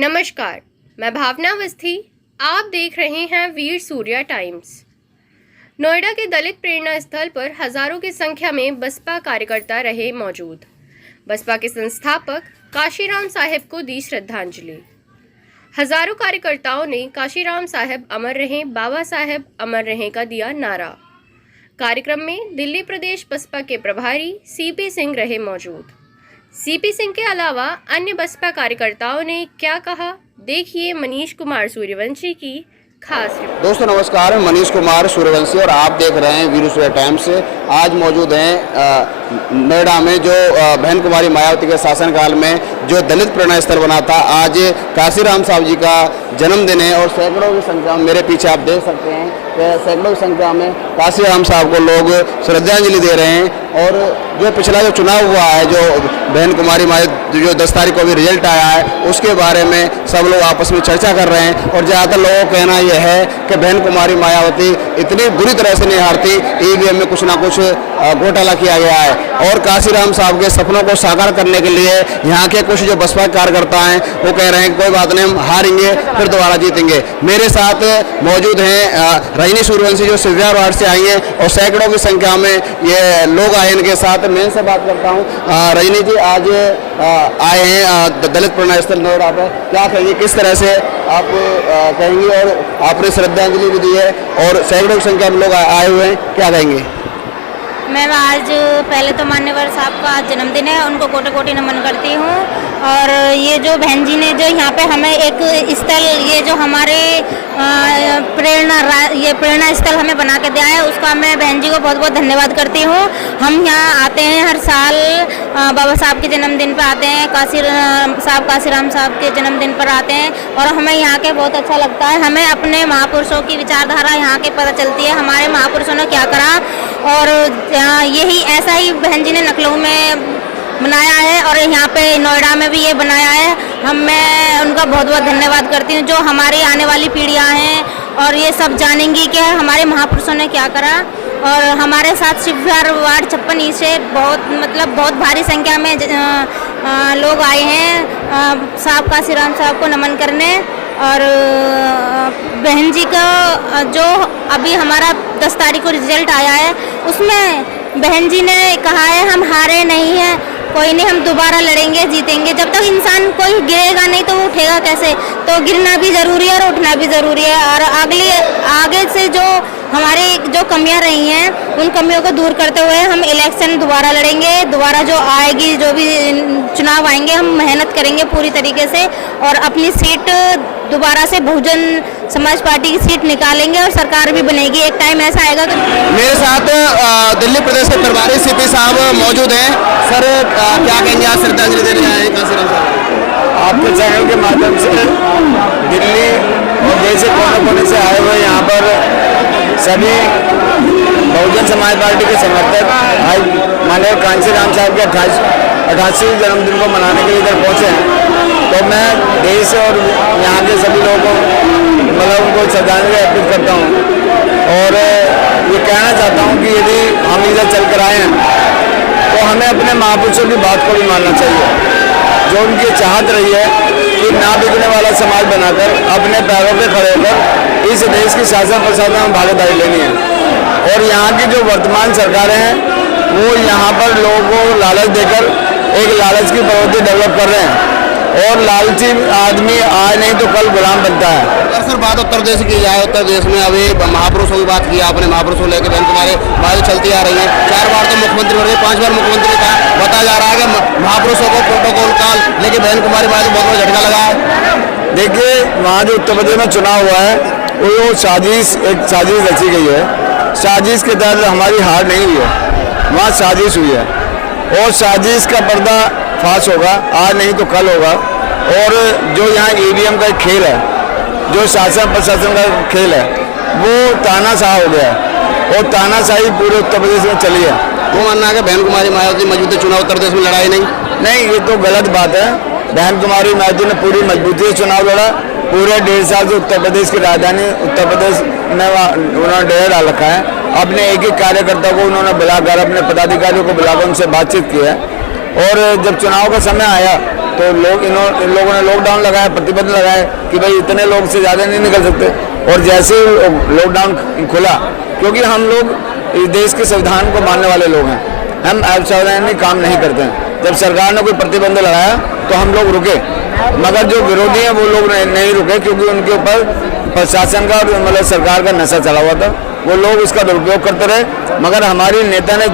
नमस्कार, मैं भावना अवस्थी। आप देख रहे हैं वीर सूर्या टाइम्स। नोएडा के दलित प्रेरणा स्थल पर हजारों की संख्या में बसपा कार्यकर्ता रहे मौजूद। बसपा के संस्थापक काशीराम साहब को दी श्रद्धांजलि। हजारों कार्यकर्ताओं ने काशीराम साहब अमर रहें, बाबा साहब अमर रहें का दिया नारा। कार्यक्रम में दिल्ली प्रदेश बसपा के प्रभारी सीपी सिंह रहे मौजूद। सीपी सिंह के अलावा अन्य बसपा कार्यकर्ताओं ने क्या कहा, देखिए मनीष कुमार सूर्यवंशी की खास रिपोर्ट। दोस्तों नमस्कार, मैं मनीष कुमार सूर्यवंशी और आप देख रहे हैं वीर सूर्या टाइम्स। आज मौजूद हैं नोएडा में जो बहन कुमारी मायावती के शासनकाल में जो दलित प्रेरणा स्थल बना था। आज काशीराम साहब जी का जन्मदिन है और सैकड़ों की संख्या में मेरे पीछे आप देख सकते हैं कि सैकड़ों की संख्या में काशीराम साहब को लोग श्रद्धांजलि दे रहे हैं। और जो पिछला जो चुनाव हुआ है, जो बहन कुमारी मायावती जो 10 तारीख को भी रिजल्ट आया है, उसके बारे में सब लोग आपस में चर्चा कर रहे हैं। और ज़्यादातर लोगों का कहना यह है कि बहन कुमारी मायावती इतनी बुरी तरह से नहीं हारती, ईवीएम में कुछ ना कुछ घोटाला किया गया है। और काशीराम साहब के सपनों को साकार करने के लिए यहाँ के कुछ जो बसपा कार्यकर्ता हैं वो कह रहे हैं कोई बात नहीं, हम हारेंगे फिर दोबारा जीतेंगे। मेरे साथ मौजूद हैं रजनी सूर्यवंशी जो सिविया वार्ड से आई हैं और सैकड़ों की संख्या में ये लोग आए। इनके साथ मैं इनसे बात करता हूँ। रजनी जी, आज आए हैं दलित प्रेरणा स्थल नोएडा पर, क्या कहेंगे, किस तरह से आप कहेंगे? और आपने श्रद्धांजलि भी दी है और सैकड़ों की संख्या में लोग आए हुए हैं, क्या कहेंगे? मैं आज पहले तो मान्यवर साहब का आज जन्मदिन है, उनको कोटि कोटि नमन करती हूँ। और ये जो बहन जी ने जो यहाँ पे हमें एक स्थल, ये जो हमारे प्रेरणा स्थल हमें बना के दिया है, उसका मैं बहन जी को बहुत बहुत धन्यवाद करती हूँ। हम यहाँ आते हैं हर साल, बाबा साहब के जन्मदिन पर आते हैं, काशीराम साहब के जन्मदिन पर आते हैं और हमें यहाँ के बहुत अच्छा लगता है। हमें अपने महापुरुषों की विचारधारा यहाँ के पता चलती है, हमारे महापुरुषों ने क्या करा। और यही ऐसा ही बहन जी ने लखनऊ में बनाया है और यहाँ पे नोएडा में भी ये बनाया है। मैं उनका बहुत बहुत धन्यवाद करती हूँ। जो हमारी आने वाली पीढ़ियाँ हैं और ये सब जानेंगी कि हमारे महापुरुषों ने क्या करा। और हमारे साथ शिवहर वार्ड 56 से बहुत भारी संख्या में लोग आए हैं साहब काशीराम साहब को नमन करने। और बहन जी का जो अभी हमारा 10 तारीख को रिजल्ट आया है, उसमें बहन जी ने कहा है हम हारे नहीं हैं, कोई नहीं, हम दोबारा लड़ेंगे, जीतेंगे। जब तक इंसान कोई गिरेगा नहीं तो वो उठेगा कैसे? तो गिरना भी ज़रूरी है और उठना भी ज़रूरी है। और आगे से जो हमारे जो कमियां रही हैं, उन कमियों को दूर करते हुए हम इलेक्शन दोबारा लड़ेंगे। दोबारा जो आएगी, जो भी चुनाव आएंगे, हम मेहनत करेंगे पूरी तरीके से और अपनी सीट दोबारा से बहुजन समाज पार्टी की सीट निकालेंगे और सरकार भी बनेगी। एक टाइम ऐसा आएगा कि मेरे साथ दिल्ली प्रदेश के प्रभारी सीपी साहब मौजूद हैं। सर, क्या कहेंगे, आज श्रद्धांजलि देने आए हैं काशीराम साहब? आपके चैनल के माध्यम से दिल्ली और देश के कोने-कोने से आए हुए यहाँ पर सभी बहुजन समाज पार्टी के समर्थक आज माननीय काशीराम साहब के 88वें जन्मदिन को मनाने के लिए इधर पहुँचे हैं। तो मैं देश और यहाँ के सभी लोगों को उनको श्रद्धांजलि अर्पित करता हूँ। और ये कहना चाहता हूँ कि यदि हम इधर चल कर आए हैं तो हमें अपने महापुरुषों की बात को भी मानना चाहिए, जो उनकी चाहत रही है कि ना बिकने वाला समाज बनाकर अपने पैरों पे खड़े होकर इस देश की शासन प्रशासन में भागीदारी लेनी है। और यहाँ की जो वर्तमान सरकारें हैं वो यहाँ पर लोगों को लालच देकर एक लालच की प्रवृत्ति डेवलप कर रहे हैं और लालची आदमी आज नहीं तो कल गुलाम बनता है। अगर सर बात उत्तर प्रदेश की जाए, उत्तर प्रदेश में अभी महापुरुषों की बात की आपने, महापुरुषों लेकर बहन कुमारी बात चलती आ रही है। 4 बार तो मुख्यमंत्री बन रहे, 5 बार मुख्यमंत्री था। बताया जा रहा है कि महापुरुषों को प्रोटोकॉल काल, लेकिन बहन कुमारी बात बहुत बड़ा झटका लगा है। देखिए, वहाँ जो उत्तर प्रदेश में चुनाव हुआ है वो एक साजिश रची गई है। साजिश के तहत हमारी हार नहीं हुई है, वहाँ साजिश हुई है और साजिश का पर्दा फाश होगा, आज नहीं तो कल होगा। और जो यहाँ ईवीएम का एक खेल है, जो शासन प्रशासन का खेल है, वो तानाशाह हो गया है और तानाशाही पूरे उत्तर प्रदेश में चली है। वो मानना है कि बहन कुमारी मायावती मजबूती चुनाव उत्तर प्रदेश में लड़ाई नहीं, ये तो गलत बात है। बहन कुमारी मायावती ने पूरी मजबूती से चुनाव लड़ा। पूरे 1.5 साल से उत्तर प्रदेश की राजधानी उत्तर प्रदेश में उन्होंने डेरा डाल रखा है। अपने एक एक कार्यकर्ता को उन्होंने बुलाकर, अपने पदाधिकारियों को बुलाकर उनसे बातचीत की है। और जब चुनाव का समय आया तो इन लोगों ने लॉकडाउन लगाया, प्रतिबंध लगाए कि भाई इतने लोग से ज़्यादा नहीं निकल सकते। और जैसे ही लॉकडाउन खुला, क्योंकि हम लोग इस देश के संविधान को मानने वाले लोग हैं, हम अवैधानिक काम नहीं करते हैं। जब सरकार ने कोई प्रतिबंध लगाया तो हम लोग रुके, मगर जो विरोधी हैं वो लोग नहीं रुके, क्योंकि उनके ऊपर प्रशासन का और मतलब सरकार का नशा चला हुआ था। वो लोग उसका दुरुपयोग करते रहे, मगर हमारी नेता ने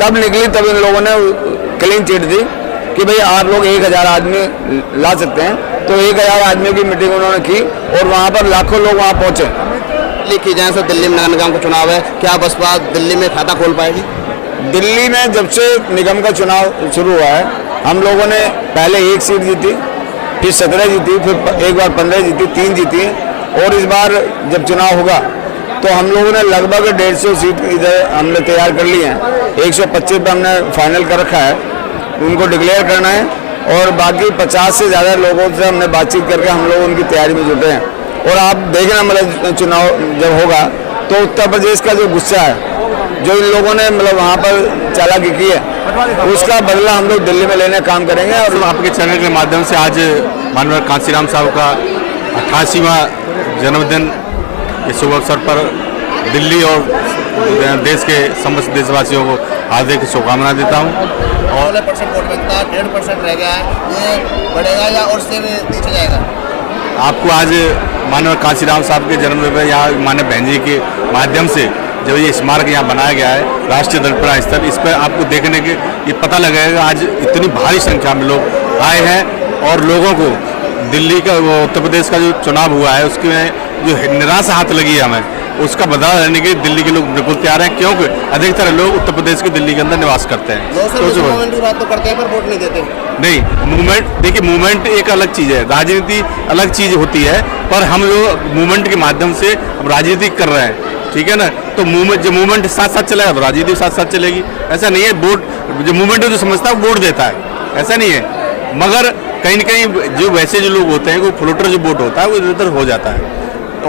तब निकली, तब इन लोगों ने क्लीन चिट दी कि भाई आप लोग 1000 आदमी ला सकते हैं। तो 1000 आदमियों की मीटिंग उन्होंने की और वहाँ पर लाखों लोग वहाँ पहुँचे। लिखी जाए सर, दिल्ली में नगर निगम का चुनाव है, क्या बसपा दिल्ली में खाता खोल पाएगी? दिल्ली में जब से निगम का चुनाव शुरू हुआ है, हम लोगों ने पहले 1 सीट जीती, फिर 17 जीती, फिर एक बार 15 जीती, 3 जीती, और इस बार जब चुनाव होगा तो हम लोगों ने लगभग 150 सीट इधर हमने तैयार कर ली हैं। 125 पे हमने फाइनल कर रखा है, उनको डिक्लेयर करना है, और बाकी 50 से ज़्यादा लोगों से हमने बातचीत करके हम लोग उनकी तैयारी में जुटे हैं। और आप देखना, मतलब चुनाव जब होगा तो उत्तर प्रदेश का जो गुस्सा है, जो इन लोगों ने मतलब वहाँ पर चालाकी की है, उसका बदला हम लोग दिल्ली में लेने का काम करेंगे। और आपके चैनल के माध्यम से आज माननीय कांशीराम साहब का 88वां जन्मदिन के शुभ अवसर पर दिल्ली और देश के समस्त देशवासियों को हार्दिक शुभकामनाएं देता हूँ। और 16% वोट मिलता है, 1.5% रह गया है, ये बढ़ेगा या और से नीचे जाएगा? आपको आज माननीय कांशीराम साहब के जन्मदिन पर यहाँ माननीय बहन जी के माध्यम से जो ये स्मारक यहाँ बनाया गया है, राष्ट्रीय दलित प्रेरणा स्थल, इस पर आपको देखने के ये पता लगेगा आज इतनी भारी संख्या में लोग आए हैं। और लोगों को दिल्ली का वो उत्तर प्रदेश का जो चुनाव हुआ है उसमें जो निराशा हाथ लगी है हमें, उसका बदला लेने के दिल्ली के लोग बिल्कुल तैयार हैं, क्योंकि अधिकतर लोग उत्तर प्रदेश के दिल्ली के अंदर निवास करते हैं। मूवमेंट की बात तो करते हैं पर वोट नहीं देते। नहीं, मूवमेंट देखिए, मूवमेंट एक अलग चीज़ है, राजनीति अलग चीज़ होती है, पर हम लोग मूवमेंट के माध्यम से राजनीति कर रहे हैं, ठीक है ना। तो मूवमेंट साथ साथ चलेगा तो राजनीति साथ साथ चलेगी। ऐसा नहीं है वोट जो मूवमेंट जो समझता है वोट देता है, ऐसा नहीं है। मगर कहीं न कहीं जो वैसे जो लोग होते हैं, वो फ्लोटर जो वोट होता है वो इधर उधर हो जाता है।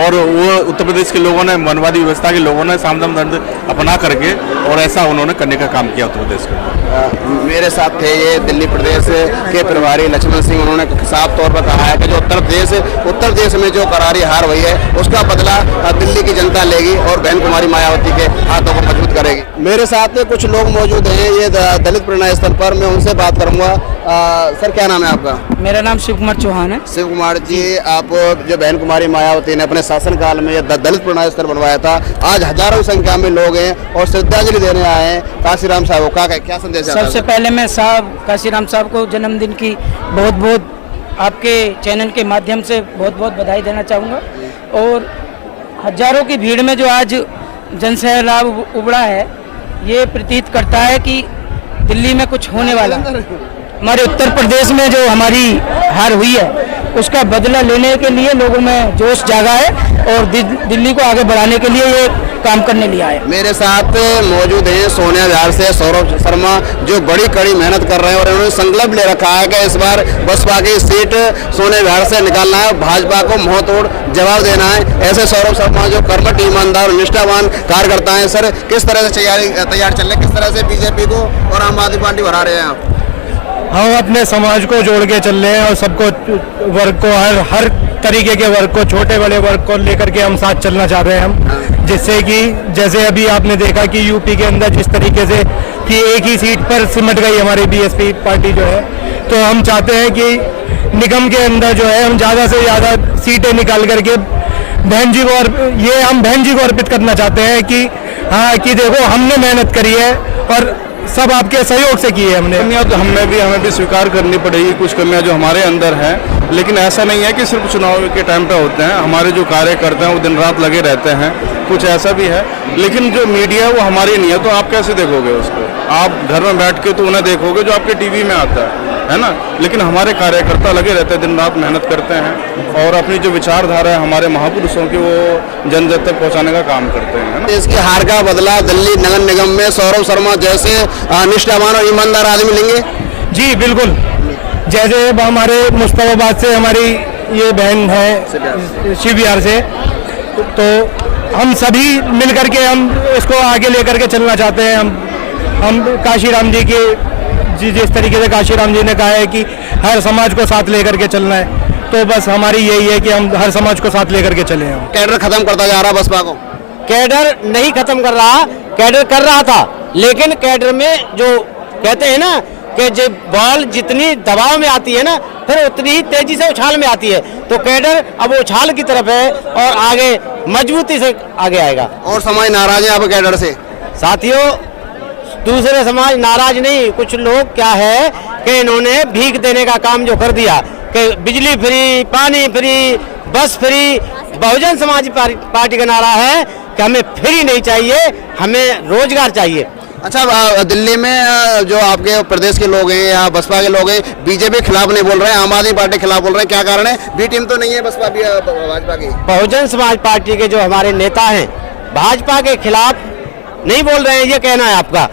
और वो उत्तर प्रदेश के लोगों ने, मनवादी व्यवस्था के लोगों ने सामदाम दंड अपना करके और ऐसा उन्होंने करने का काम किया उत्तर प्रदेश में। मेरे साथ थे ये दिल्ली प्रदेश के प्रभारी लक्ष्मण सिंह, उन्होंने साफ तौर पर कहा है कि जो उत्तर प्रदेश में जो करारी हार हुई है उसका बदला दिल्ली की जनता लेगी और बहन कुमारी मायावती के हाथों को मजबूत करेगी। मेरे साथ कुछ लोग मौजूद हैं ये दलित प्रेरणा स्थल पर, मैं उनसे बात करूंगा। सर, क्या नाम है आपका? मेरा नाम शिव कुमार चौहान है। शिव कुमार जी, आप जो बहन कुमारी मायावती ने अपने शासनकाल में दलित प्रेरणा स्थल बनवाया था, आज हजारों संख्या में लोग हैं और श्रद्धांजलि देने आए हैं कांशीराम साहब का, क्या संदेश? सबसे पहले मैं कांशीराम साहब को जन्मदिन की बहुत बहुत आपके चैनल के माध्यम से बहुत बहुत बधाई देना चाहूँगा। और हजारों की भीड़ में जो आज जनसैलाब उमड़ा है, ये प्रतीत करता है कि दिल्ली में कुछ होने वाला है। हमारे उत्तर प्रदेश में जो हमारी हार हुई है उसका बदला लेने के लिए लोगों में जोश जागा है और दिल्ली को आगे बढ़ाने के लिए ये काम करने लिए आए। मेरे साथ मौजूद हैं सोनिया विहार से सौरभ शर्मा, जो बड़ी कड़ी मेहनत कर रहे हैं और उन्होंने संकल्प ले रखा है कि इस बार बसपा की सीट सोनिया विहार से निकालना है, भाजपा को मुंह तोड़ जवाब देना है। ऐसे सौरभ शर्मा जो कर्मठ, ईमानदार और निष्ठावान कार्यकर्ता हैं। सर, किस तरह से तैयार चल रहे हैं, किस तरह से बीजेपी को और आम आदमी पार्टी बढ़ा रहे हैं आप? हम अपने समाज को जोड़ के चल रहे हैं और सबको वर्ग को हर तरीके के वर्ग को, छोटे बड़े वर्ग को लेकर के हम साथ चलना चाह रहे हैं हम, जिससे कि जैसे अभी आपने देखा कि यूपी के अंदर जिस तरीके से कि एक ही सीट पर सिमट गई हमारी बीएसपी पार्टी जो है, तो हम चाहते हैं कि निगम के अंदर जो है हम ज़्यादा से ज़्यादा सीटें निकाल करके बहन जी को, और ये हम बहन जी को अर्पित करना चाहते हैं कि हाँ, कि देखो हमने मेहनत करी है और सब आपके सहयोग से की है हमने। कमियां तो हमें भी स्वीकार करनी पड़ेगी, कुछ कमियां जो हमारे अंदर हैं, लेकिन ऐसा नहीं है कि सिर्फ चुनाव के टाइम पे होते हैं। हमारे जो कार्यकर्ता हैं वो दिन रात लगे रहते हैं, कुछ ऐसा भी है। लेकिन जो मीडिया है वो हमारी नहीं है, तो आप कैसे देखोगे उसको? आप घर में बैठ के तो उन्हें देखोगे जो आपके टीवी में आता है ना। लेकिन हमारे कार्यकर्ता लगे रहते हैं, दिन रात मेहनत करते हैं और अपनी जो विचारधारा है हमारे महापुरुषों की वो जन जन तक पहुँचाने का काम करते हैं, है ना। इसकी हार का बदला दिल्ली नगर निगम में सौरभ शर्मा जैसे निष्ठावान और ईमानदार आदमी लेंगे? जी बिल्कुल, जैसे हमारे मुस्तफाबाद से हमारी ये बहन है शिव विहार से, तो हम सभी मिल करके हम इसको आगे लेकर के चलना चाहते हैं। हम कांशीराम जी के जिस तरीके से कांशीराम जी ने कहा है कि हर समाज को साथ लेकर के चलना है। तो बस हमारी यही है कि हम हर समाज को साथ लेकर के चले हम। कैडर खत्म करता जा रहा बसपा को। कैडर नहीं खत्म कर रहा, कैडर कर रहा था, लेकिन कैडर में जो कहते हैं ना कि जब बॉल जितनी दबाव में आती है ना फिर उतनी ही तेजी से उछाल में आती है, तो कैडर अब उछाल की तरफ है और आगे मजबूती से आगे आएगा। और समाज नाराज है आप कैडर से? साथियों, दूसरे समाज नाराज नहीं, कुछ लोग क्या है कि इन्होंने भीख देने का काम जो कर दिया कि बिजली फ्री, पानी फ्री, बस फ्री। बहुजन समाज पार्टी का नारा है कि हमें फ्री नहीं चाहिए, हमें रोजगार चाहिए। अच्छा, दिल्ली में जो आपके प्रदेश के लोग हैं या बसपा के लोग हैं, बीजेपी खिलाफ नहीं बोल रहे हैं, आम आदमी पार्टी खिलाफ बोल रहे हैं, क्या कारण है? बी टीम तो नहीं है बसपा भाजपा की? बहुजन समाज पार्टी के जो हमारे नेता हैं भाजपा के खिलाफ नहीं बोल रहे हैं, ये कहना है आपका।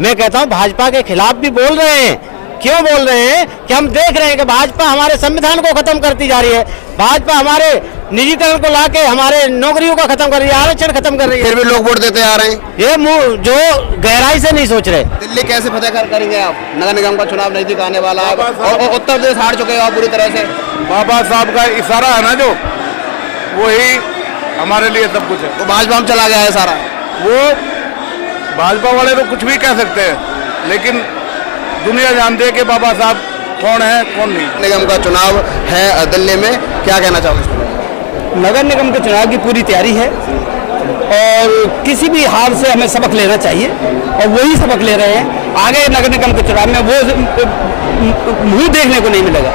मैं कहता हूँ भाजपा के खिलाफ भी बोल रहे हैं। क्यों बोल रहे हैं कि हम देख रहे हैं कि भाजपा हमारे संविधान को खत्म करती जा रही है, भाजपा हमारे निजीकरण को लाके हमारे नौकरियों को खत्म कर रही है, आरक्षण खत्म कर रही है। फिर भी लोग वोट देते आ रहे हैं। ये जो गहराई से नहीं सोच रहे। दिल्ली कैसे फतेह करेंगे आप? नगर निगम का चुनाव नजदीक आने वाला है और उत्तर प्रदेश हार चुके हो आप बुरी तरह से। बाबा साहब का इशारा है ना जो, वही हमारे लिए सब कुछ है। तो भाजपा में चला गया है सारा। वो भाजपा वाले तो कुछ भी कह सकते हैं, लेकिन दुनिया जानती है कि बाबा साहब कौन है कौन नहीं। निगम का चुनाव है दिल्ली में, क्या कहना चाहोगे? नगर निगम के चुनाव की पूरी तैयारी है और किसी भी हार से हमें सबक लेना चाहिए और वही सबक ले रहे हैं। आगे नगर निगम के चुनाव में वो मुंह देखने को नहीं मिलेगा।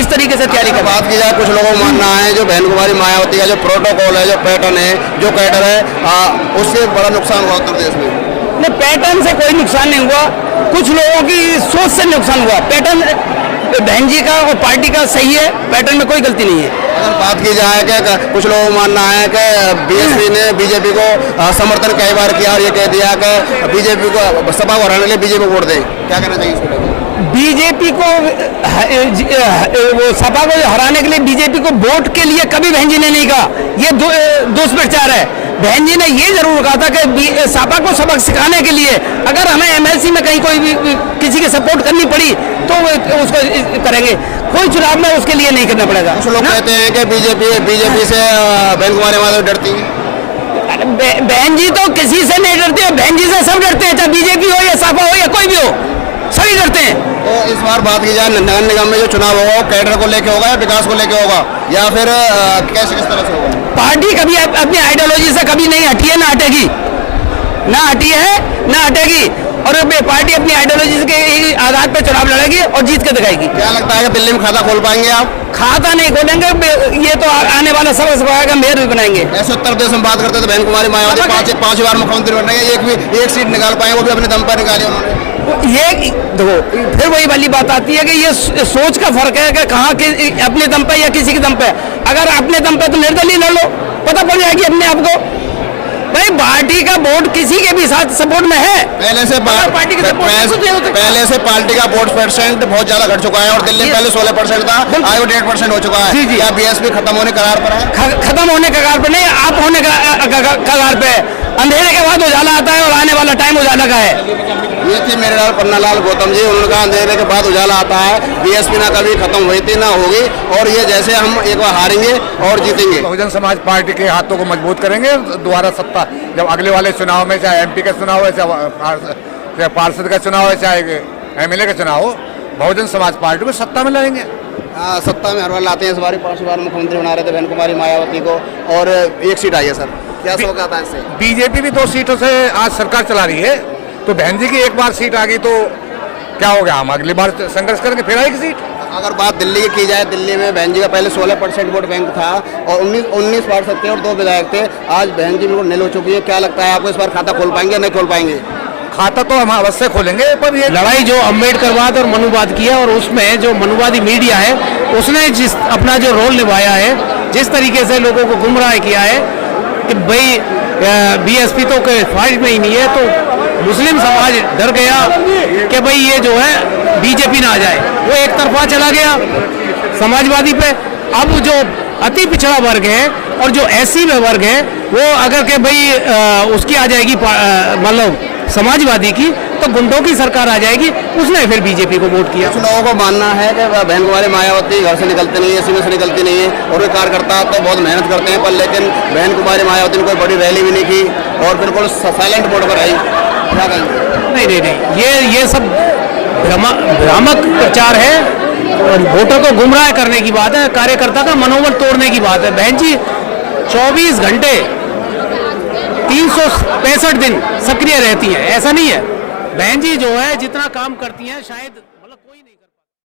इस तरीके से तैयारी कर बात की जाए, कुछ लोगों का मानना है जो बहन कुमारी मायावती का जो प्रोटोकॉल है, जो पैटर्न है, जो कैडर है, उससे बड़ा नुकसान हुआ उत्तर प्रदेश में। नहीं, पैटर्न से कोई नुकसान नहीं हुआ, कुछ लोगों की सोच से नुकसान हुआ। पैटर्न बहन जी का और पार्टी का सही है, पैटर्न में कोई गलती नहीं है। अगर बात की जाए कि कुछ लोगों का मानना है कि बीएसपी ने बीजेपी को समर्थन कई बार किया और ये कह दिया कि बीजेपी को सपा को हराने के लिए बीजेपी को वोट दें, क्या कहना चाहिए इसको लेकर? बीजेपी को वो सपा को हराने के लिए बीजेपी को वोट के लिए कभी बहन जी ने नहीं कहा, ये दुष्प्रचार है। बहन जी ने ये जरूर कहा था कि सपा को सबक सिखाने के लिए अगर हमें एमएलसी में कहीं कोई भी किसी की सपोर्ट करनी पड़ी तो उसको करेंगे, कोई चुनाव में उसके लिए नहीं करना पड़ेगा। कुछ लोग कहते हैं कि बीजेपी से बहन कुमारी मायावती डरती है। बहन जी तो किसी से नहीं डरती है, बहन जी से सब डरते हैं, चाहे बीजेपी हो या सपा हो या कोई भी हो, सभी डरते हैं। तो इस बार बात की जाए नगर निगम में जो चुनाव होगा कैडर को लेके होगा या विकास को लेके होगा या फिर कैसे किस तरह से होगा? पार्टी कभी अपनी आइडियोलॉजी से कभी नहीं हटी है, ना हटेगी, ना हटी है ना हटेगी। और पार्टी अपनी आइडियोलॉजी के आधार पर चुनाव लड़ेगी और जीत के दिखाएगी। क्या लगता है कि दिल्ली में खाता खोल पाएंगे आप? खाता नहीं खोलेंगे, ये तो आने वाला सबक सिखाएगा, मेयर भी बनाएंगे। ऐसे उत्तर प्रदेश में बात करते तो बहन कुमारी मायावती पांच बार मुख्यमंत्री बन रही है, एक सीट निकाल पाए, वो भी अपने दम पर निकाली उन्होंने। ये देखो फिर वही वाली बात आती है कि ये सोच का फर्क है कि कहाँ के अपने दम पे या किसी के दम पे। अगर अपने दम पे तो निर्दलीय लड़ लो, पता पड़ जाएगी अपने आप को। भाई पार्टी का वोट किसी के भी साथ सपोर्ट में है, पहले से पार्टी के पहले से पार्टी का वोट परसेंट बहुत ज्यादा घट चुका है और दिल्ली में पहले 16% था, आज वो 1.5% हो चुका है। क्या बीएसपी खत्म होने कगार पर है? खत्म होने कगार पर नहीं, आप होने कगार पे। अंधेरे के बाद उजाला आता है और आने वाला टाइम उजाला का है। ये थे मेरे लाल पन्नालाल गौतम जी, उन्होंने कहा अंधेरे के बाद उजाला आता है। बीएसपी ना कभी खत्म हुई थी ना होगी और ये जैसे हम एक बार हारेंगे और जीतेंगे। बहुजन समाज पार्टी के हाथों को मजबूत करेंगे दोबारा सत्ता जब अगले वाले चुनाव में, चाहे एमपी का चुनाव है, चाहे पार्षद का चुनाव है, चाहे एमएलए का चुनाव हो, बहुजन समाज पार्टी को सत्ता में लाएंगे। सत्ता में हर बार लाते हैं, इस बार 5 बार मुख्यमंत्री बना रहे थे बहन कुमारी मायावती को और 1 सीट आई है। सर क्या सबक आता है इससे? बीजेपी भी 2 सीटों से आज सरकार चला रही है, तो बहन जी की 1 बार सीट आ गई तो क्या हो गया, हम अगली बार संघर्ष करेंगे, फिर आएगी सीट। अगर बात दिल्ली की जाए, दिल्ली में बहन जी का पहले 16% वोट बैंक था और 19 पार्षद थे और 2 विधायक थे, आज बहन जी बिल्कुल नील हो चुकी है। क्या लगता है आपको इस बार खाता खोल पाएंगे या नहीं खोल पाएंगे? खाता तो हम अवश्य खोलेंगे, पर ये लड़ाई जो अम्बेडकरवाद और मनुवाद की है और उसमें जो मनुवादी मीडिया है उसने जिस अपना जो रोल निभाया है, जिस तरीके से लोगों को गुमराह किया है कि भाई बीएसपी तो फाइट में ही नहीं है, तो मुस्लिम समाज डर गया कि भाई ये जो है बीजेपी ना आ जाए, वो एक तरफा चला गया समाजवादी पे। अब जो अति पिछड़ा वर्ग है और जो एससी में वर्ग है वो अगर के भाई उसकी आ जाएगी मतलब समाजवादी की, तो गुंडों की सरकार आ जाएगी, उसने फिर बीजेपी को वोट किया। कुछ लोगों को मानना है कि बहन कुमारी मायावती घर से निकलते नहीं है, सीमा से निकलती नहीं है, और वे कार्यकर्ता तो बहुत मेहनत करते हैं, पर लेकिन बहन कुमारी मायावती ने कोई बड़ी रैली भी नहीं की और बिल्कुल साइलेंट मोड पर आई। क्या कहेंगे? नहीं, ये सब भ्रामक प्रचार है और वोटर को गुमराह करने की बात है, कार्यकर्ता का मनोबल तोड़ने की बात है। बहन जी 24 घंटे 365 दिन सक्रिय रहती हैं, ऐसा नहीं है। बहन जी जो है जितना काम करती हैं शायद